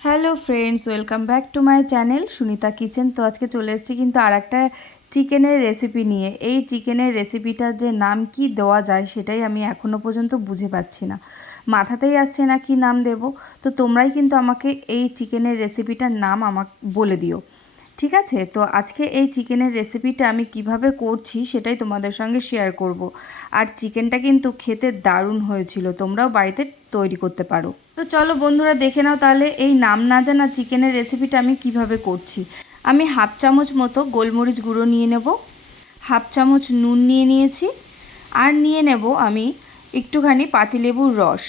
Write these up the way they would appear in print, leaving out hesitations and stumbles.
Hello friends, welcome back to my channel Sunita kitchen. তো আজকে চলে এসেছি কিন্তু আর একটা চিকেনের রেসিপি নিয়ে। এই চিকেনের রেসিপিটার যে নাম কি দেওয়া যায় সেটাই আমি এখনও পর্যন্ত বুঝে পাচ্ছি না, মাথাতেই আসছে না কি নাম দেব। তো তোমরাই কিন্তু আমাকে এই চিকেনের রেসিপিটার নাম আমাকে বলে দিও, ঠিক আছে? তো আজকে এই চিকেনের রেসিপিটা আমি কিভাবে করছি সেটাই তোমাদের সঙ্গে শেয়ার করব। আর চিকেনটা কিন্তু খেতে দারুণ হয়েছিল, তোমরাও বাড়িতে তৈরি করতে পারো। তো চলো বন্ধুরা, দেখে নাও তাহলে এই নাম না জানা চিকেনের রেসিপিটা আমি কিভাবে করছি। আমি হাফ চামচ মতো গোলমরিচ গুঁড়ো নিয়ে নেব, হাফ চামচ নুন নিয়ে নিয়েছি, আর নিয়ে নেব আমি একটুখানি পাতিলেবুর রস।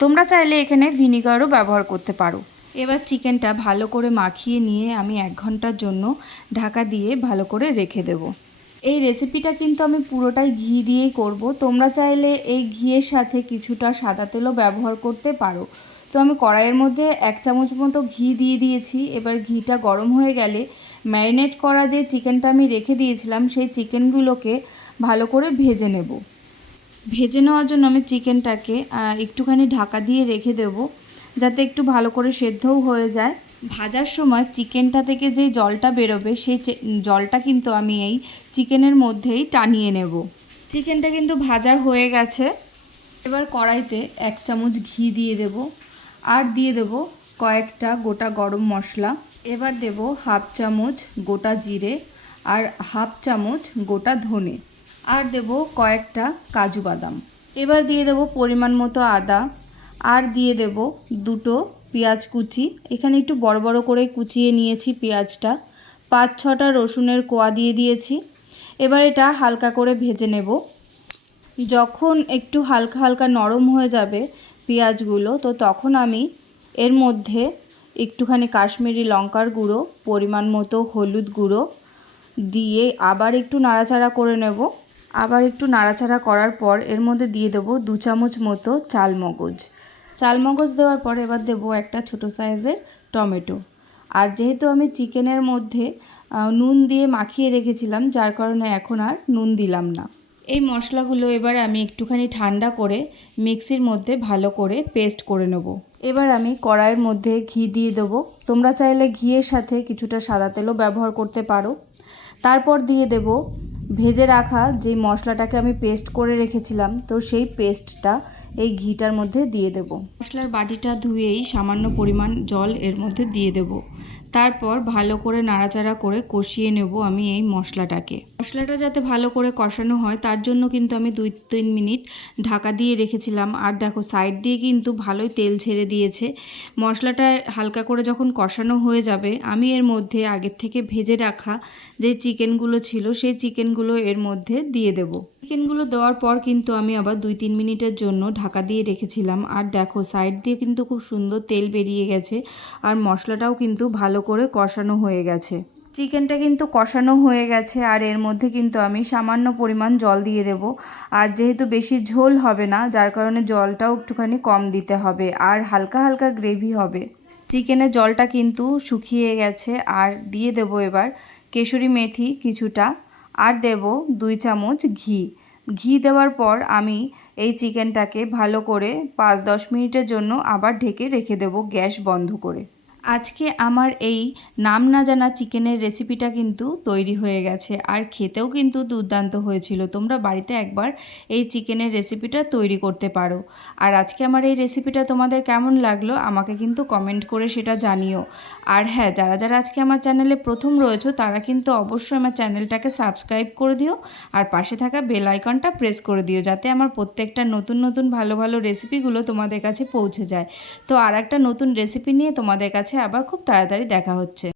তোমরা চাইলে এখানে ভিনিগারও ব্যবহার করতে পারো। এবার চিকেনটা ভালো করে মাখিয়ে নিয়ে আমি 1 ঘন্টার জন্য ঢাকা দিয়ে ভালো করে রেখে দেব। এই রেসিপিটা কিন্তু আমি পুরোটাই ঘি দিয়েই করব। তোমরা চাইলে এই ঘিয়ের সাথে কিছুটা সাদা তেলও ব্যবহার করতে পারো। তো আমি কড়াইয়ের মধ্যে 1 চামচ মতো ঘি দিয়ে দিয়েছি। এবার ঘিটা গরম হয়ে গেলে ম্যারিনেট করা যে চিকেনটা আমি রেখে দিয়েছিলাম সেই চিকেনগুলোকে ভালো করে ভেজে নেব। ভেজে নেওয়ার জন্য আমি চিকেনটাকে একটুখানি ঢাকা দিয়ে রেখে দেব, যাতে একটু ভালো করে সেদ্ধও হয়ে যায়। ভাজার সময় চিকেনটা থেকে যে জলটা বেরোবে সেই জলটা কিন্তু আমি এই চিকেনের মধ্যেই টানিয়ে নেব। চিকেনটা কিন্তু ভাজা হয়ে গেছে। এবার কড়াইতে 1 চামচ ঘি দিয়ে দেব, আর দিয়ে দেব কয়েকটা গোটা গরম মশলা। এবার দেব হাফ চামচ গোটা জিরে, আর হাফ চামচ গোটা ধনে, আর দেব কয়েকটা কাজু বাদাম। এবার দিয়ে দেব পরিমাণ মতো আদা, আর দিয়ে দেব 2টো পেঁয়াজ কুচি। এখানে একটু বড় বড় করে কুচিয়ে নিয়েছি পেঁয়াজটা। 5-6টা রসুনের কোয়া দিয়ে দিয়েছি। এবার এটা হালকা করে ভেজে নেব। যখন একটু হালকা হালকা নরম হয়ে যাবে পেঁয়াজগুলো, তো তখন আমি এর মধ্যে একটুখানি কাশ্মীরি লঙ্কার গুঁড়ো, পরিমাণ মতো হলুদ গুঁড়ো দিয়ে আবার একটু নাড়াচাড়া করে নেব। আবার একটু নাড়াচাড়া করার পর এর মধ্যে দিয়ে দেবো 2 চামচ মতো চালমগজ। চালমগজ দেওয়ার পর এবার দেবো একটা ছোটো সাইজের টমেটো। আর যেহেতু আমি চিকেনের মধ্যে নুন দিয়ে মাখিয়ে রেখেছিলাম, যার কারণে এখন আর নুন দিলাম না। এই মশলাগুলো এবার আমি একটুখানি ঠান্ডা করে মিক্সির মধ্যে ভালো করে পেস্ট করে নেব। এবার আমি কড়াইয়ের মধ্যে ঘি দিয়ে দেবো। তোমরা চাইলে ঘিয়ের সাথে কিছুটা সাদা তেলও ব্যবহার করতে পারো। তারপর দিয়ে দেব ভেজে রাখা যে মশলাটাকে আমি পেস্ট করে রেখেছিলাম, তো সেই পেস্টটা এই ঘিটার মধ্যে দিয়ে দেব। মশলার বাটিটা ধুয়েই সামান্য পরিমাণ জল এর মধ্যে দিয়ে দেব। তারপর ভালো করে নাড়াচাড়া করে কষিয়ে নেব আমি এই মশলাটাকে। মশলাটা যাতে ভালো করে কষানো হয় তার জন্য কিন্তু আমি 2-3 মিনিট ঢাকা দিয়ে রেখেছিলাম। আর দেখো সাইড দিয়ে কিন্তু ভালোই তেল ছেড়ে দিয়েছে। মশলাটা হালকা করে যখন কষানো হয়ে যাবে আমি এর মধ্যে আগের থেকে ভেজে রাখা যে চিকেনগুলো ছিল সেই চিকেনগুলো এর মধ্যে দিয়ে দেব। চিকেনগুলো দেওয়ার পর কিন্তু আমি আবার 2-3 মিনিটের জন্য ঢাকা দিয়ে রেখেছিলাম। আর দেখো সাইড দিয়ে কিন্তু খুব সুন্দর তেল বেরিয়ে গেছে, আর মশলাটাও কিন্তু ভালো করে কষানো হয়ে গেছে। চিকেনটা কিন্তু কষানো হয়ে গেছে, আর এর মধ্যে কিন্তু আমি সামান্য পরিমাণ জল দিয়ে দেব। আর যেহেতু বেশি ঝোল হবে না, যার কারণে জলটাও একটুখানি কম দিতে হবে, আর হালকা হালকা গ্রেভি হবে। চিকেনের জলটা কিন্তু শুকিয়ে গেছে। আর দিয়ে দেব এবার কেশরি মেথি কিছুটা, আর দেব 2 চামচ ঘি। ঘি দেওয়ার পর আমি এই চিকেনটাকে ভালো করে 5-10 মিনিটের জন্য আবার ঢেকে রেখে দেব গ্যাস বন্ধ করে। আজকে আমার এই নাম না জানা চিকেনের রেসিপিটা কিন্তু তৈরি হয়ে গেছে, আর খেতেও কিন্তু দুর্দান্ত হয়েছিল। তোমরা বাড়িতে একবার এই চিকেনের রেসিপিটা তৈরি করতে পারো। আর আজকে আমার এই রেসিপিটা তোমাদের কেমন লাগলো আমাকে কিন্তু কমেন্ট করে সেটা জানিও। আর হ্যাঁ, যারা যারা আজকে আমার চ্যানেলে প্রথম রয়েছো তারা কিন্তু অবশ্যই আমার চ্যানেলটাকে সাবস্ক্রাইব করে দিও, আর পাশে থাকা বেল আইকনটা প্রেস করে দিও, যাতে আমার প্রত্যেকটা নতুন নতুন ভালো ভালো রেসিপিগুলো তোমাদের কাছে পৌঁছে যায়। তো আর একটা নতুন রেসিপি নিয়ে তোমাদের কাছে আবার খুব তাড়াতাড়ি দেখা হচ্ছে।